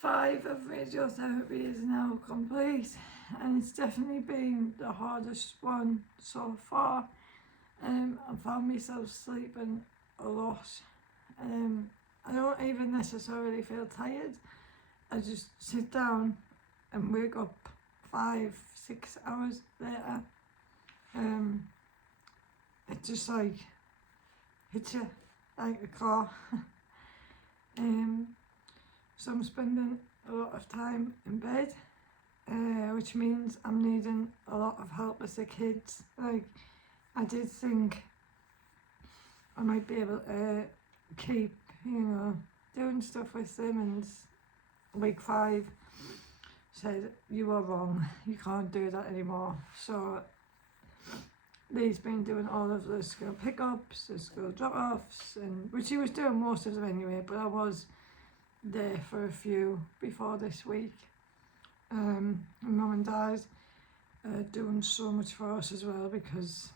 5 of radiotherapy is now complete, and it's definitely been the hardest one so far. I found myself sleeping a lot. I don't even necessarily feel tired. I just sit down and wake up 5-6 hours later. It just like hits you like a car. So I'm spending a lot of time in bed, which means I'm needing a lot of help with the kids. Like, I did think I might be able to keep, doing stuff with them, and week 5 said, you are wrong, you can't do that anymore. So Lee's been doing all of the school pickups, the school drop-offs, and which he was doing most of them anyway, but I was there for a few before this week. And Mum and Dad are doing so much for us as well, because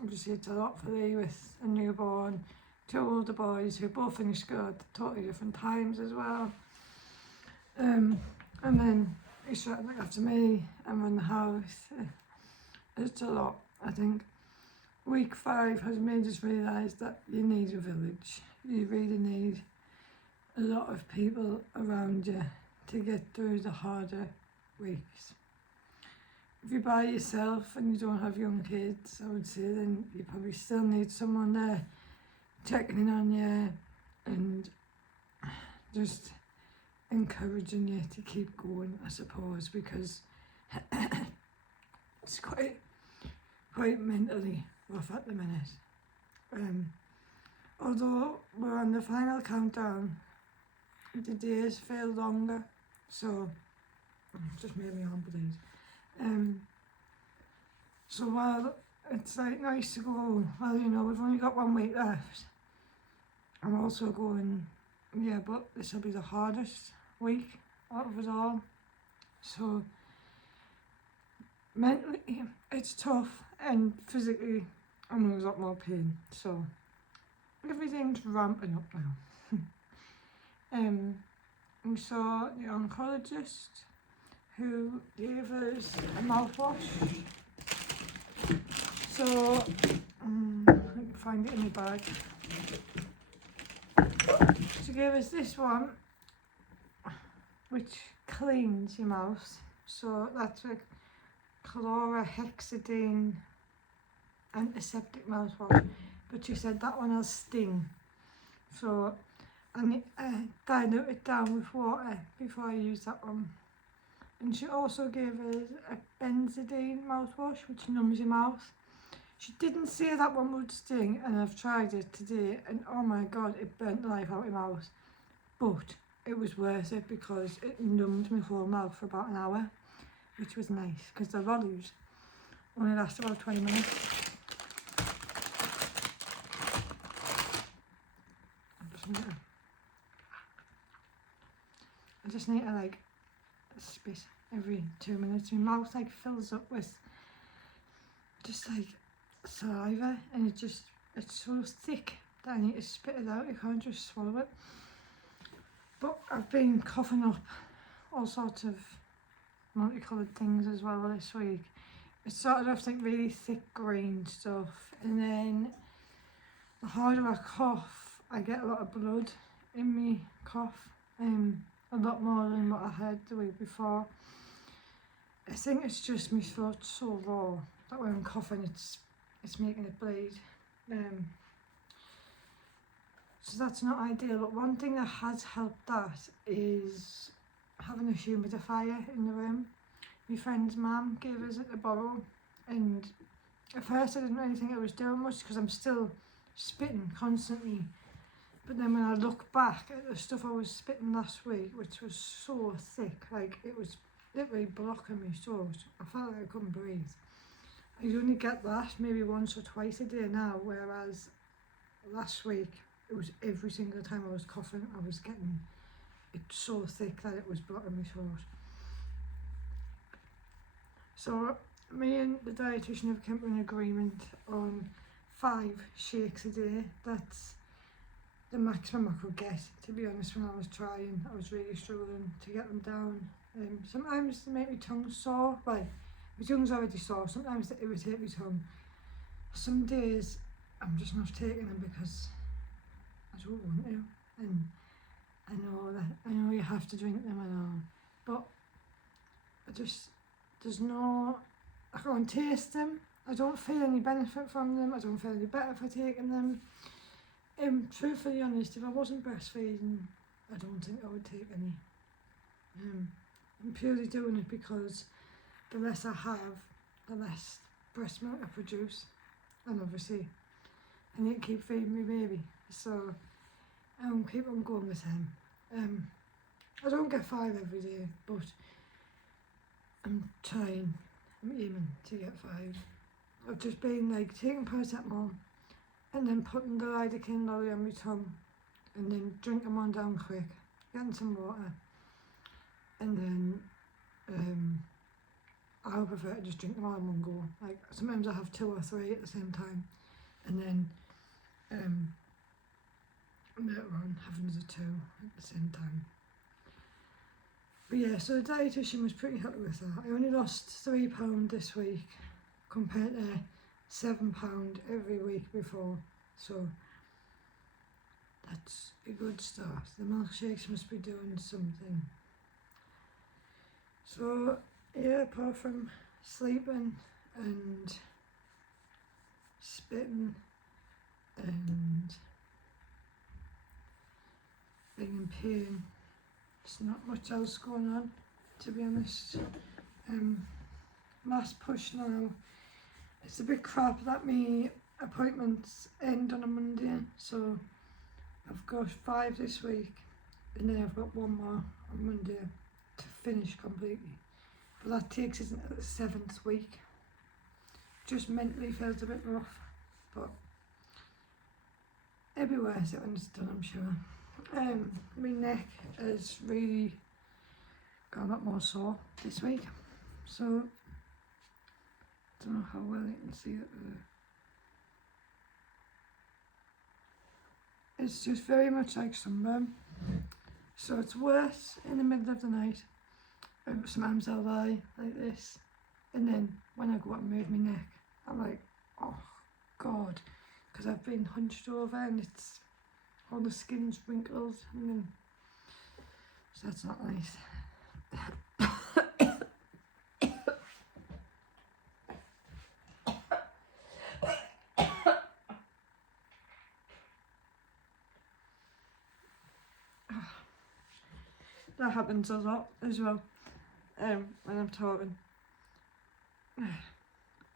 obviously it's a lot for Lee with a newborn, 2 older boys who both finished school at totally different times as well. And then he's trying to look after me and run the house. It's a lot, I think. Week 5 has made us realise that you need a village. You really need a lot of people around you to get through the harder weeks. If you're by yourself and you don't have young kids, I would say then you probably still need someone there checking in on you and just encouraging you to keep going, I suppose, because it's quite mentally rough at the minute. Although we're on the final countdown, the days feel longer, so just made me arm bleed. So while it's like nice to go, well, we've only got 1 week left, I'm also going, yeah, but this will be the hardest week out of it all. So mentally it's tough, and physically I'm in a lot more pain, so everything's ramping up now. We saw the oncologist who gave us a mouthwash. So I can find it in my bag. She gave us this one, which cleans your mouth. So that's a chlorhexidine antiseptic mouthwash, but she said that one will sting. So I dilute it down with water before I use that one. And she also gave us a benzidine mouthwash, which numbs your mouth. She didn't say that one would sting, and I've tried it today, and oh my god, it burnt the life out of my mouth. But it was worth it because it numbed my whole mouth for about an hour, which was nice, because the rollies only last about 20 minutes. I just need to like spit every 2 minutes. My mouth like fills up with just like saliva, and it's so thick that I need to spit it out. You can't just swallow it. But I've been coughing up all sorts of multicoloured things as well this week. It started off like really thick green stuff, and then the harder I cough, I get a lot of blood in me cough. A lot more than what I had the week before. I think it's just my throat's so raw that when I'm coughing it's making it bleed. So that's not ideal, but one thing that has helped that is having a humidifier in the room. My friend's mum gave us it to borrow, and at first I didn't really think it was doing much because I'm still spitting constantly. But then when I look back at the stuff I was spitting last week, which was so thick, like it was literally blocking my throat, I felt like I couldn't breathe. I only get that maybe once or twice a day now, whereas last week it was every single time I was coughing, I was getting it so thick that it was blocking my throat. So me and the dietitian have come to an agreement on 5 shakes a day. That's the maximum I could get, to be honest. When I was trying, I was really struggling to get them down. Sometimes they make my tongue sore. Well, my tongue's already sore. Sometimes they irritate my tongue. Some days I'm just not taking them because I don't want to. And I know you have to drink them and all, but I can't taste them. I don't feel any benefit from them. I don't feel any better for taking them. Truthfully honest, if I wasn't breastfeeding, I don't think I would take any. I'm purely doing it because the less I have, the less breast milk I produce. And obviously, I need to keep feeding my baby. So, keep on going with him. I don't get 5 every day, but I'm aiming to get 5. I've just been like taking paracetamol and then putting the lidocaine lolly on my tongue and then drinking one down quick, getting some water, and then I would prefer to just drink them all in one go. Like sometimes I have 2 or 3 at the same time, and then later on having the 2 at the same time. But yeah, so the dietitian was pretty happy with that. I only lost £3 this week compared to £7 every week before, so that's a good start. The milkshakes must be doing something. So yeah, apart from sleeping and spitting and being in pain, there's not much else going on, to be honest. Last push now. It's a bit crap that my appointments end on a Monday, so I've got 5 this week, and then I've got 1 more on Monday to finish completely. But that takes us into the 7th week. Just mentally feels a bit rough, but it'll be worth it when it's done, I'm sure. My neck has really got a lot more sore this week, so I don't know how well you can see it there. It's just very much like sunburn, so it's worse in the middle of the night. Sometimes I'll lie like this, and then when I go up and move my neck, I'm like, oh God, because I've been hunched over and it's all the skin's wrinkled, and then, so that's not nice. That happens a lot as well, when I'm talking,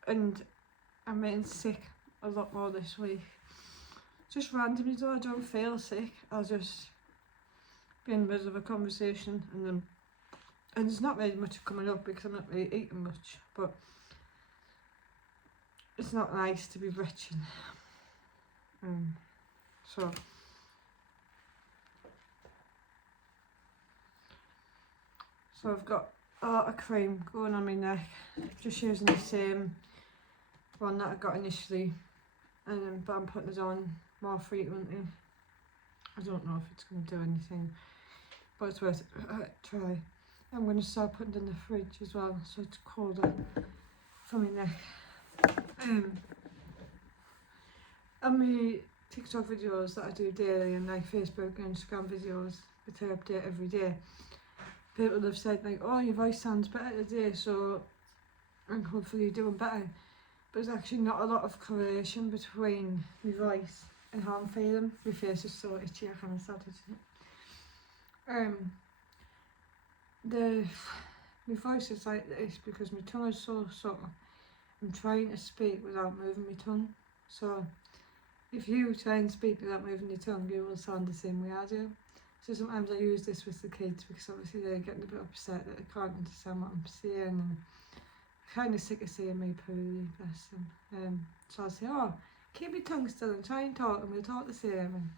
and I'm getting sick a lot more this week. Just randomly though, I don't feel sick, I'll just be in the middle of a conversation and there's not really much coming up because I'm not really eating much, but it's not nice to be retching. So I've got a lot of cream going on my neck, just using the same one that I got initially, but I'm putting it on more frequently. I don't know if it's going to do anything, but it's worth a try. I'm going to start putting it in the fridge as well, so it's colder for my neck. And my TikTok videos that I do daily, and like Facebook and Instagram videos, which I update every day, people have said like, oh, your voice sounds better today, so and hopefully you're doing better. But there's actually not a lot of correlation between my voice and how I'm feeling. My face is so itchy, I kind of started it. My voice is like this because my tongue is so sore. I'm trying to speak without moving my tongue. So if you try and speak without moving your tongue, you will sound the same way I do. So sometimes I use this with the kids because obviously they're getting a bit upset that they can't understand what I'm saying, and I'm kind of sick of saying me poorly, bless them. So I'll say, oh, keep your tongue still and try and talk, and we'll talk the same. And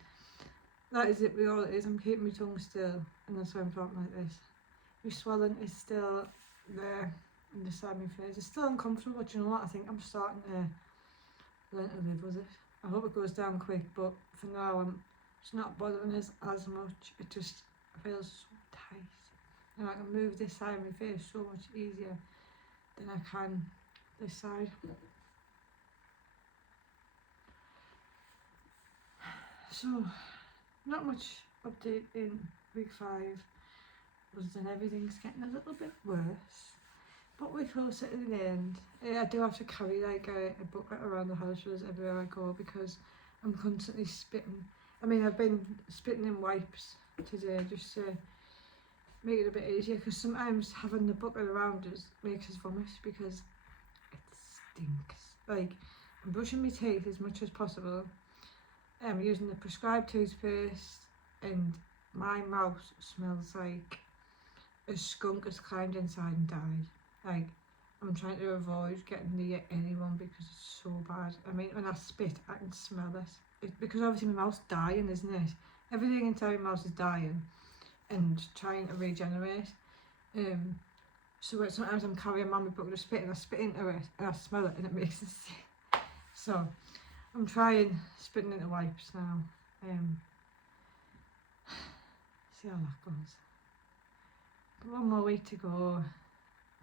that is it with all it is. I'm keeping my tongue still, and that's why I'm talking like this. My swelling is still there on the side of my face. It's still uncomfortable, but you know what? I think I'm starting to learn to live with it. I hope it goes down quick, but for now it's not bothering us as much. It just feels so tight. And I can move this side of my face so much easier than I can this side. So, not much update in week 5, other than everything's getting a little bit worse. But we're closer to the end. I do have to carry like a bucket around the house with us everywhere I go because I'm constantly spitting. I mean, I've been spitting in wipes today just to make it a bit easier, because sometimes having the bucket around us makes us vomit because it stinks. Like, I'm brushing my teeth as much as possible. I'm using the prescribed toothpaste, and my mouth smells like a skunk has climbed inside and died. Like, I'm trying to avoid getting near anyone because it's so bad. I mean, when I spit, I can smell it. It's because obviously my mouth's dying, isn't it? Everything inside my mouth is dying and trying to regenerate. So sometimes I'm carrying around my bucket of spit and I spit into it and I smell it and it makes it sick. So I'm trying spitting into wipes now. See how that goes. But 1 more week to go,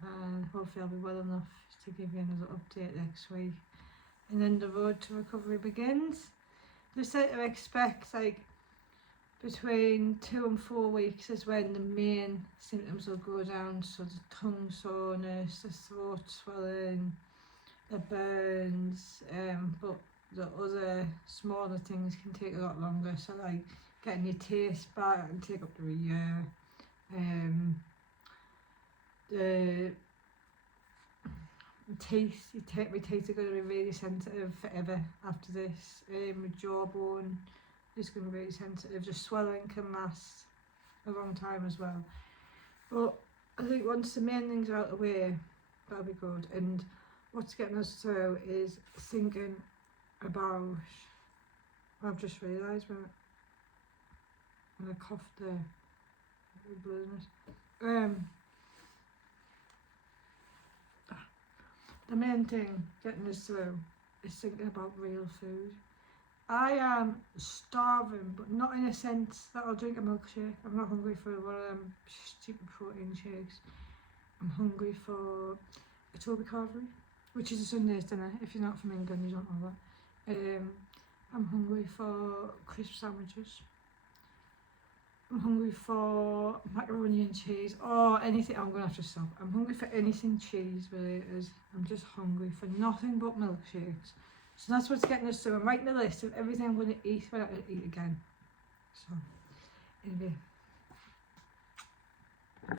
and hopefully I'll be well enough to give you another update next week. And then the road to recovery begins. They said to expect like between 2 and 4 weeks is when the main symptoms will go down. So the tongue soreness, the throat swelling, the burns, but the other smaller things can take a lot longer. So like getting your taste back can take up to a year. The teeth, my teeth are going to be really sensitive forever after this. My jawbone is going to be really sensitive. Just swelling can last a long time as well. But I think once the main things are out of the way, that'll be good. And what's getting us through is thinking about, I've just realised when I coughed there, blood in it. The main thing getting us through is thinking about real food. I am starving, but not in a sense that I'll drink a milkshake. I'm not hungry for one of them stupid protein shakes. I'm hungry for a Toby Carvery, which is a Sunday's dinner. If you're not from England, you don't know that. I'm hungry for crisp sandwiches. I'm hungry for macaroni and cheese, or anything. I'm going to have to stop. I'm hungry for anything cheese related. I'm just hungry for nothing but milkshakes. So that's what's getting us through. I'm writing a list of everything I'm going to eat when I eat again. So, anyway.